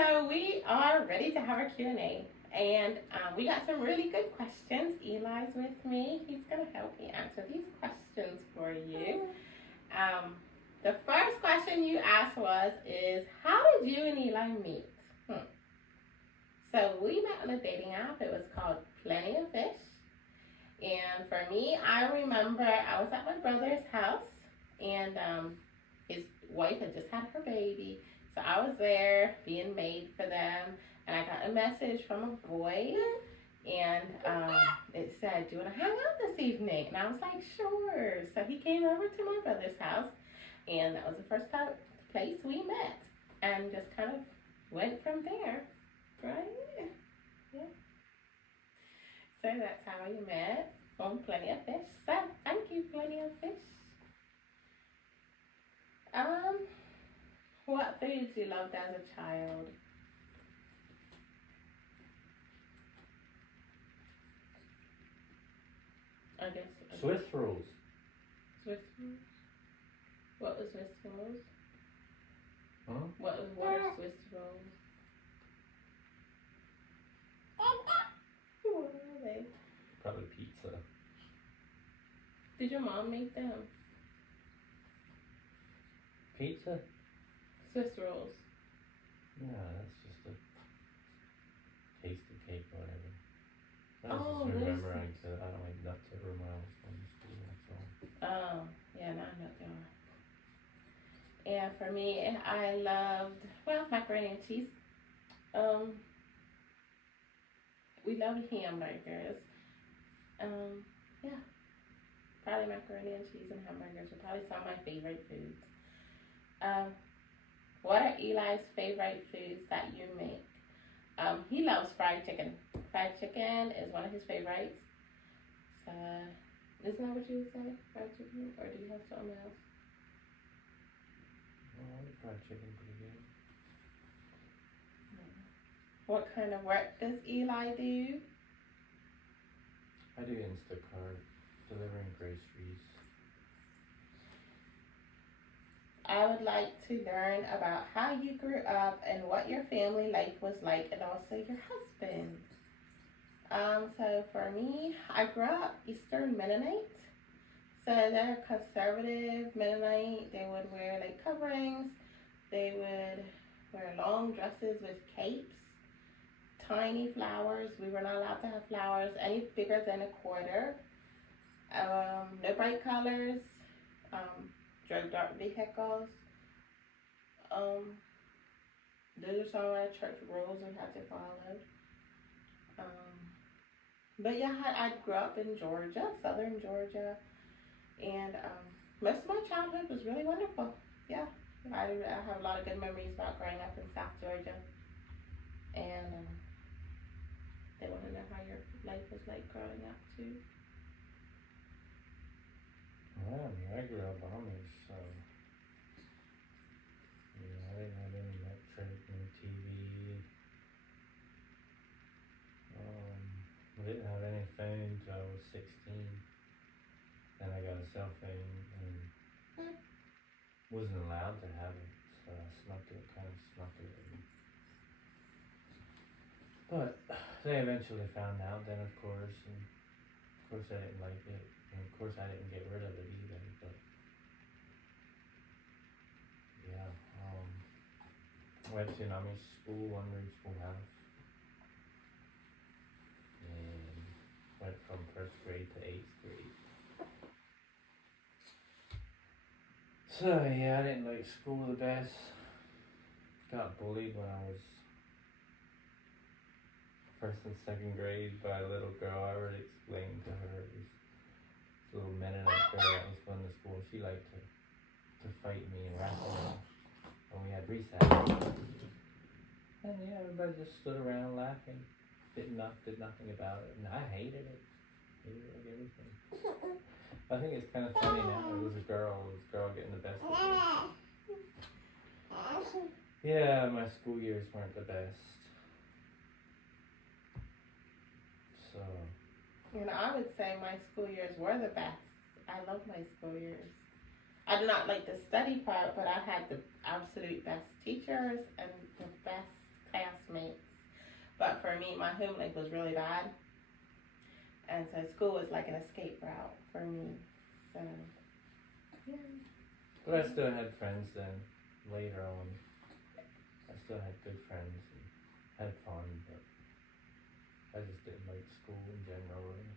So we are ready to have our Q&A. And we got some really good questions. Eli's with me. He's going to help me answer these questions for you. The first question you asked is how did you and Eli meet? So we met on a dating app. It was called Plenty of Fish. And for me, I remember I was at my brother's house and his wife had just had her baby. So I was there being maid for them, and I got a message from a boy, and it said, "Do you want to hang out this evening?" And I was like, "Sure." So he came over to my brother's house, and that was the first place we met, and just kind of went from there, right? Yeah. So that's how we met on Plenty of Fish. So thank you, Plenty of Fish. What foods you loved as a child? I guess. Swiss rolls. Swiss rolls? What was Swiss rolls? Huh? What are Swiss rolls? What are they? Probably pizza. Did your mom make them? Pizza? Swiss rolls. No, that's just a tasty cake or whatever. I Oh, just remember I don't like nuts over miles on the school, that's all. Oh, yeah, not nut jar. And for me, I loved, macaroni and cheese. We loved hamburgers. Yeah. Probably macaroni and cheese and hamburgers are probably some of my favorite foods. What are Eli's favorite foods that you make? He loves fried chicken. Fried chicken is one of his favorites. So, isn't that what you would say? Fried chicken? Or do you have something else? Oh, I like fried chicken pretty good. What kind of work does Eli do? I do Instacart, delivering groceries. I would like to learn about how you grew up and what your family life was like, and also your husband. So for me, I grew up Eastern Mennonite. So they're conservative Mennonite. They would wear like coverings. They would wear long dresses with capes, tiny flowers. We were not allowed to have flowers any bigger than a quarter. No bright colors. Drove dark vehicles. Those are some of our church rules we had to follow. But yeah, I grew up in Georgia, southern Georgia, and most of my childhood was really wonderful. Yeah, I have a lot of good memories about growing up in South Georgia, and they want to know how your life was like growing up too. Well, I grew up Amish, so I didn't have any electric, no TV. I didn't have any phone until I was 16. Then I got a cell phone and wasn't allowed to have it, so I kind of snuck it in. But they eventually found out then, of course, and of course I didn't like it. And of course I didn't get rid of it either, but yeah, went to an Amish school, one-room schoolhouse, and went from first grade to 8th grade. So yeah, I didn't like school the best. Got bullied when I was first and second grade by a little girl. I already explained to her. This little Mennonite girl that was going to school. She liked to fight me and wrestle me when we had recess. And yeah, everybody just stood around laughing. Did nothing about it. And I hated it. Hated it like everything. I think it's kind of funny now. It was a girl getting the best of me. Yeah, my school years weren't the best. So. I would say my school years were the best. I love my school years. I do not like the study part, but I had the absolute best teachers and the best classmates. But for me, my home life was really bad. And so school was like an escape route for me. So, yeah. But I still had friends then, later on. I still had good friends and had fun, but I just didn't like school in general, really.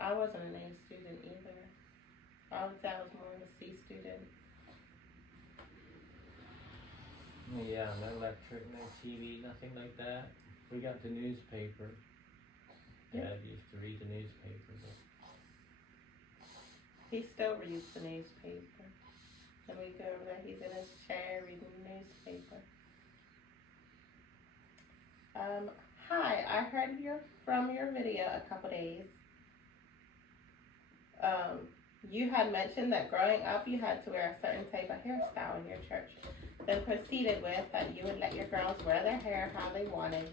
I wasn't an A student either. I would say I was more of a C student. Yeah, no electric, no TV, nothing like that. We got the newspaper. Dad used to read the newspaper, but He still reads the newspaper. Then we go over there, he's in his chair reading the newspaper. Hi, I heard from your video a couple days. You had mentioned that growing up you had to wear a certain type of hairstyle in your church. Then proceeded with that you would let your girls wear their hair how they wanted.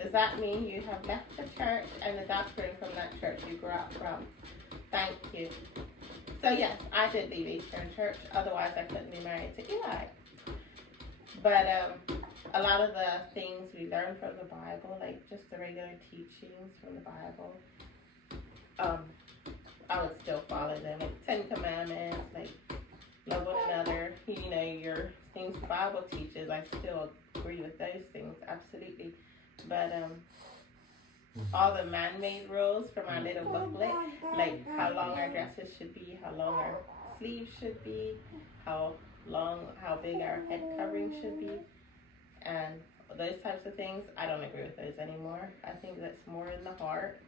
Does that mean you have left the church and the doctrine from that church you grew up from? Thank you. So yes, I did leave Eastern Church, otherwise I couldn't be married to Eli. But a lot of the things we learned from the Bible, like just the regular teachings from the Bible, I would still follow them, like 10 Commandments, like love one another, your things the Bible teaches. I still agree with those things, absolutely. But all the man-made rules from our little booklet, like how long our dresses should be, how long our sleeves should be, how big our head covering should be, and those types of things, I don't agree with those anymore. I think that's more in the heart.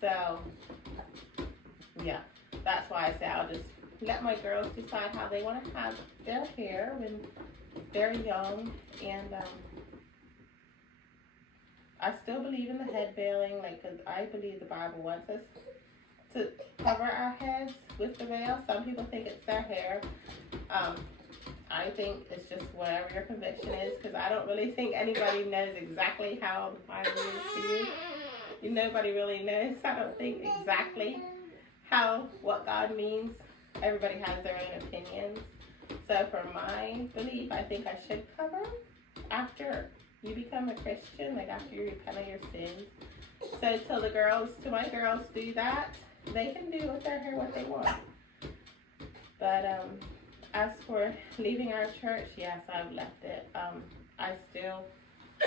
So, yeah, that's why I say I'll just let my girls decide how they want to have their hair when they're young, and I still believe in the head veiling, because I believe the Bible wants us to cover our heads with the veil. Some people think it's their hair. I think it's just whatever your conviction is, because I don't really think anybody knows exactly how the Bible is to you. Nobody really knows, I don't think, exactly what God means. Everybody has their own opinions. So for my belief, I think I should cover after you become a Christian, like after you repent of your sins. So till my girls do that, they can do with their hair what they want. But as for leaving our church, yes, I've left it. I still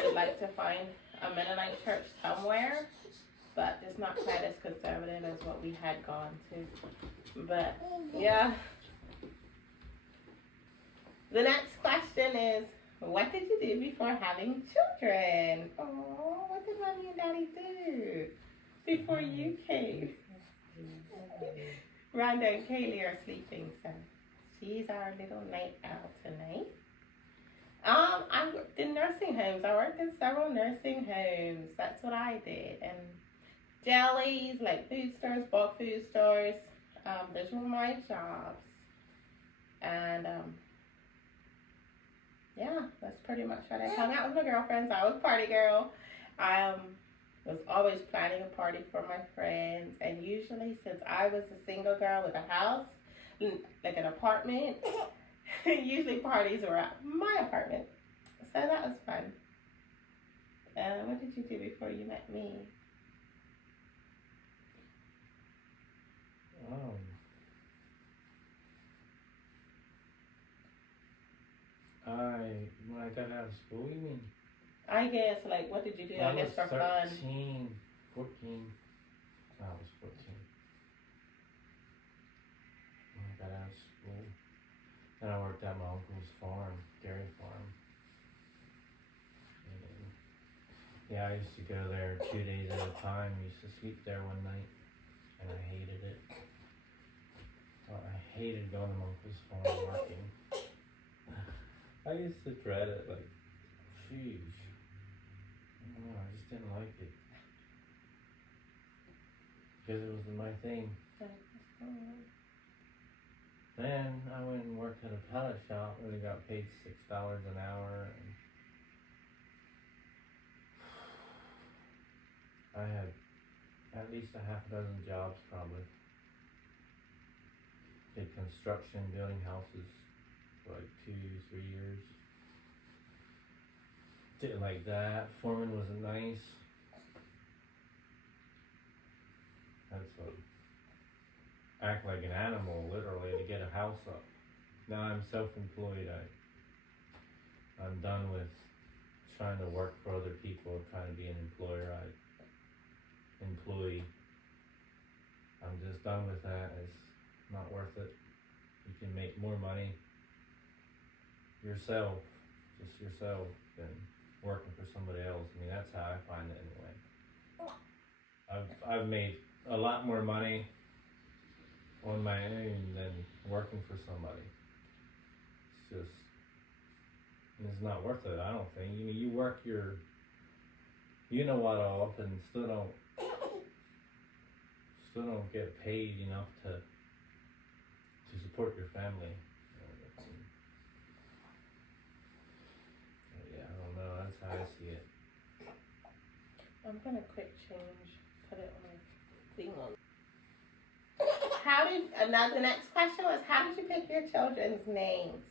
would like to find a Mennonite church somewhere, but it's not quite as conservative as what we had gone to. But yeah. The next question is, what did you do before having children? Oh, what did Mommy and Daddy do before you came? Rhonda and Kaylee are sleeping, so she's our little night owl tonight. I worked in nursing homes. I worked in several nursing homes. That's what I did. And jellies, like food stores, bulk food stores. Those were my jobs. And yeah, that's pretty much what I hung out with my girlfriends. I was a party girl. I was always planning a party for my friends. And usually, since I was a single girl with a house, like an apartment, usually parties were at my apartment. So that was fun. What did you do before you met me? When I got out of school, you mean? I guess, what did you do? I guess for fun. 14. No, I was 14. When I got out of school. Then I worked at my uncle's farm, dairy farm. And, yeah, I used to go there 2 days at a time. I used to sleep there one night, and I hated it. Well, I hated going to my uncle's farm working. I used to dread it, sheesh. I just didn't like it. Because it wasn't my thing. Then I went and worked at a pallet shop where they got paid $6 an hour. And I had at least a half a dozen jobs probably. Did construction, building houses for 2-3 years. Didn't like that. Foreman wasn't nice. Had to act like an animal, literally, to get a house up. Now I'm self-employed. I'm done with trying to work for other people, trying to be an employee. I'm just done with that. It's not worth it. You can make more money yourself, than working for somebody else. I mean, that's how I find it anyway. I've made a lot more money on my own than working for somebody. It's not worth it, I don't think. You work your, off and still don't get paid enough to support your family. Yeah, I don't know, that's how I see it. I'm gonna quick change, put it on my thing on. The next question was, how did you pick your children's names?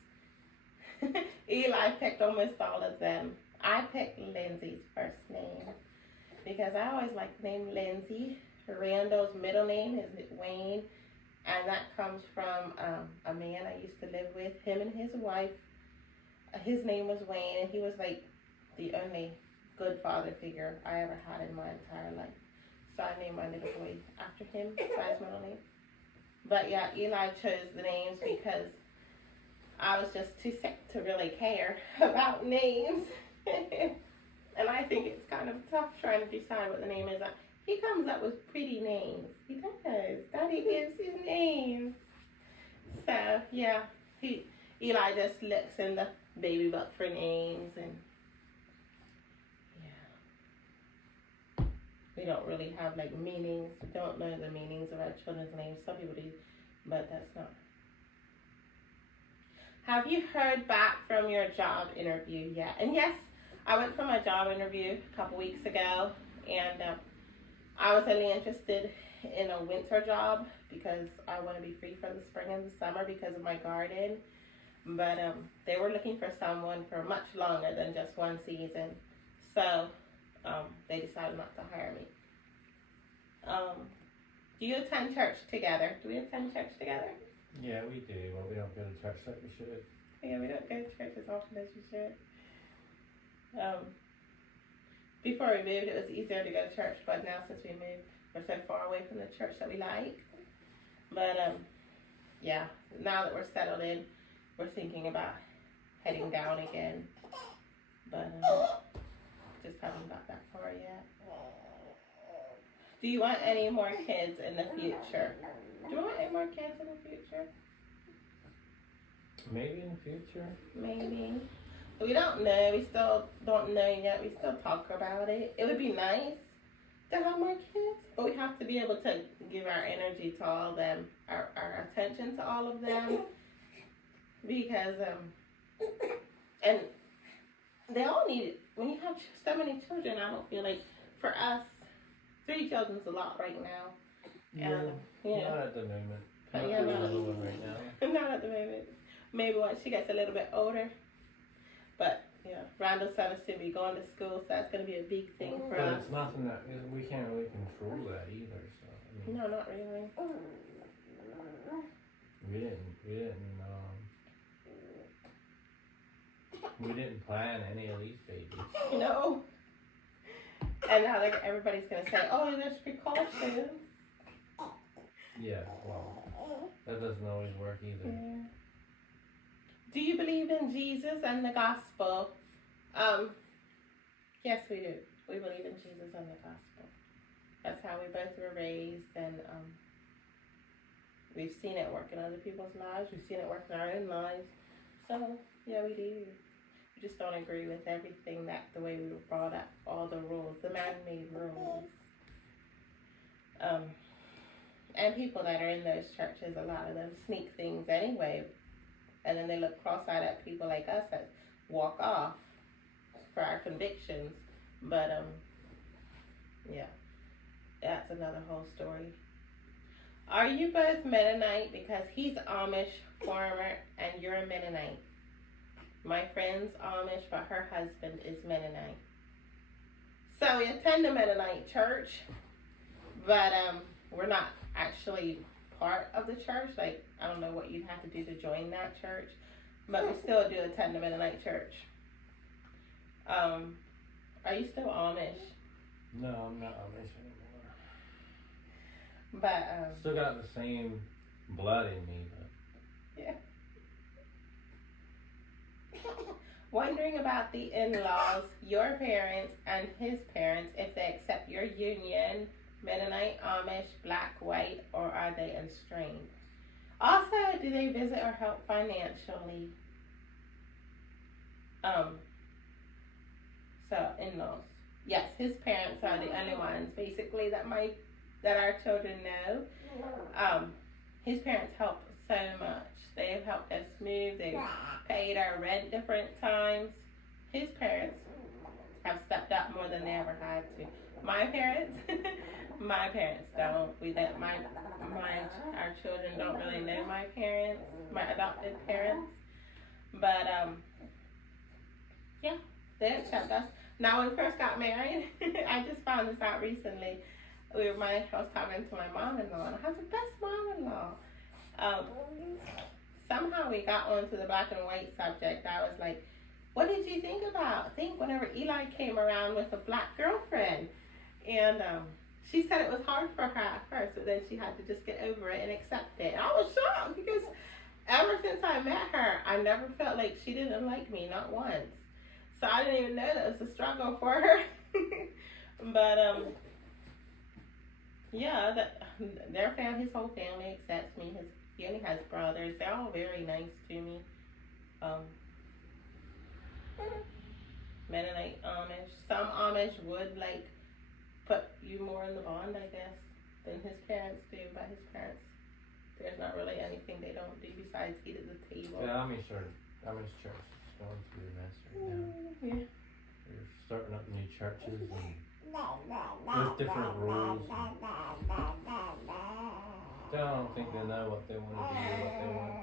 Eli picked almost all of them. I picked Lindsay's first name because I always liked the name Lindsay. Randall's middle name is Wayne, and that comes from a man I used to live with, him and his wife. His name was Wayne, and he was like the only good father figure I ever had in my entire life. So I named my little boy after him by his middle name. But yeah, Eli chose the names because I was just too sick to really care about names. And I think it's kind of tough trying to decide what the name is. He comes up with pretty names. He does. Daddy gives his names. So yeah, Eli just looks in the baby book for names, and yeah. We don't really have like meanings. We don't know the meanings of our children's names. Some people do, but that's not. Have you heard back from your job interview yet? And yes, I went for my job interview a couple weeks ago, and I was only interested in a winter job because I want to be free for the spring and the summer because of my garden. But they were looking for someone for much longer than just one season. So they decided not to hire me. Do you attend church together? Do we attend church together? Yeah, we do, but we don't go to church like we should. Yeah, we don't go to church as often as we should. Before we moved, it was easier to go to church, but now since we moved, we're so far away from the church that we like. But yeah, now that we're settled in, we're thinking about heading down again. But just haven't got that far yet. Do you want any more kids in the future? Do you want any more kids in the future? Maybe in the future. Maybe. We don't know. We still don't know yet. We still talk about it. It would be nice to have more kids, but we have to be able to give our energy to all of them, our attention to all of them, because and they all need it. When you have so many children, I don't feel like, for us, 3 children's a lot right now. And, yeah. Not at the moment. Not Not another one right now. Not at the moment. Maybe once she gets a little bit older. But yeah, Randall's son is to be going to school, so that's going to be a big thing for us. But it's nothing that we can't really control that either. So I mean, No, not really. We didn't plan any of these babies. No. And now everybody's going to say, oh, there's precautions. Yeah, well, that doesn't always work either. Yeah. Do you believe in Jesus and the gospel? Yes, we do. We believe in Jesus and the gospel. That's how we both were raised, and we've seen it work in other people's lives. We've seen it work in our own lives. So, yeah, we do. We just don't agree with everything the way we were brought up, all the rules, the man-made rules. And people that are in those churches, a lot of them sneak things anyway. And then they look cross-eyed at people like us that walk off for our convictions. But, yeah, that's another whole story. Are you both Mennonite? Because he's Amish farmer and you're a Mennonite. My friend's Amish, but her husband is Mennonite. So we attend a Mennonite church, but we're not actually part of the church. Like, I don't know what you'd have to do to join that church, but we still do attend a Mennonite church. Are you still Amish? No, I'm not Amish anymore. But Still got the same blood in me, but yeah. Wondering about the in-laws, your parents and his parents, if they accept your union, Mennonite, Amish, black, white, or are they estranged? Also, do they visit or help financially? So in-laws. Yes, his parents are the only ones basically that our children know. His parents help so much. They have helped us move. They've paid our rent different times. His parents have stepped up more than they ever had to. My parents, my parents don't. Our children don't really know my parents, my adopted parents. But yeah, they accept us. Now, when we first got married, I just found this out recently. I was talking to my mom-in-law, and I have the best mom-in-law. Somehow we got onto the black and white subject. I was like, what did you think whenever Eli came around with a black girlfriend? And she said it was hard for her at first, but then she had to just get over it and accept it. And I was shocked because ever since I met her, I never felt like she didn't like me, not once. So I didn't even know that was a struggle for her. But yeah, their family, his whole family accepts me. He only has brothers. They're all very nice to me. Mennonite, Amish. Some Amish would like put you more in the bond, I guess, than his parents do. But his parents, there's not really anything they don't do besides eat at the table. yeah, Amish church is going through a mess right now. Yeah. They're starting up new churches and with different rules. I don't think they know what they want to do or what they want.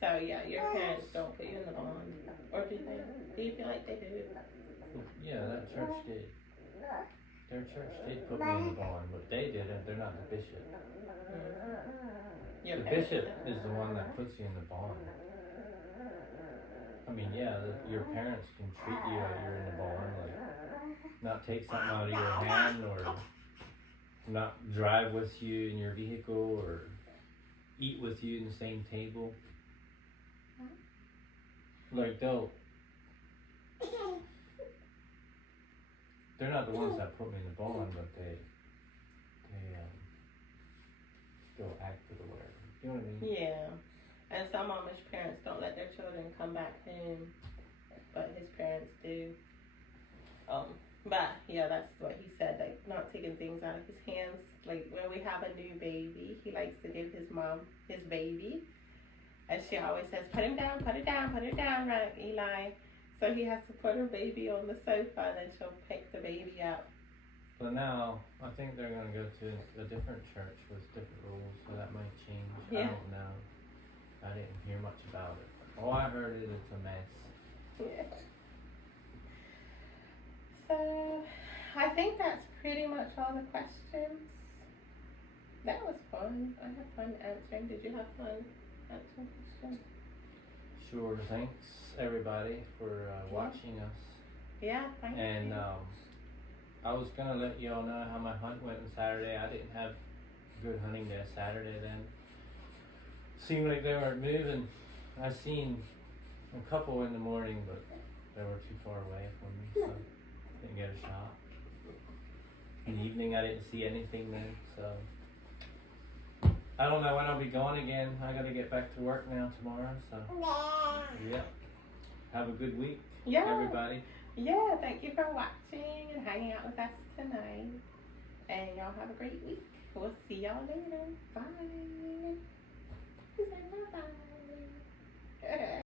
So yeah, your parents don't put you in the bond, or do they? Do you feel like they do? Yeah, that church did. Their church did put me in the bond, but they didn't. They're not the bishop. The bishop is the one that puts you in the bond. I mean, yeah, your parents can treat you like you're in the bond, like not take something out of your hand or not drive with you in your vehicle or eat with you in the same table. Like they're not the ones that put me in the bond, but they still act for the word. You know what I mean? Yeah. And some Amish parents don't let their children come back home, but his parents do. But yeah, that's what he said, like not taking things out of his hands. Like when we have a new baby, he likes to give his mom his baby. And she always says, put it down, right, Eli? So he has to put her baby on the sofa, and then she'll pick the baby up. But now, I think they're going to go to a different church with different rules, so that might change. Yeah. I don't know. I didn't hear much about it. All I heard is it's a mess. Yeah. So, I think that's pretty much all the questions. That was fun. I had fun answering. Did you have fun answering questions? Sure. Thanks, everybody, for watching us. Yeah, thank you. And I was going to let you all know how my hunt went on Saturday. I didn't have good hunting day Saturday then. Seemed like they weren't moving. I seen a couple in the morning, but they were too far away from me, so didn't get a shot. In the evening, I didn't see anything then, so I don't know when I'll be going again. I got to get back to work now tomorrow, so yeah. Have a good week, everybody. Yeah, thank you for watching and hanging out with us tonight. And y'all have a great week. We'll see y'all later. Bye. Say bye-bye.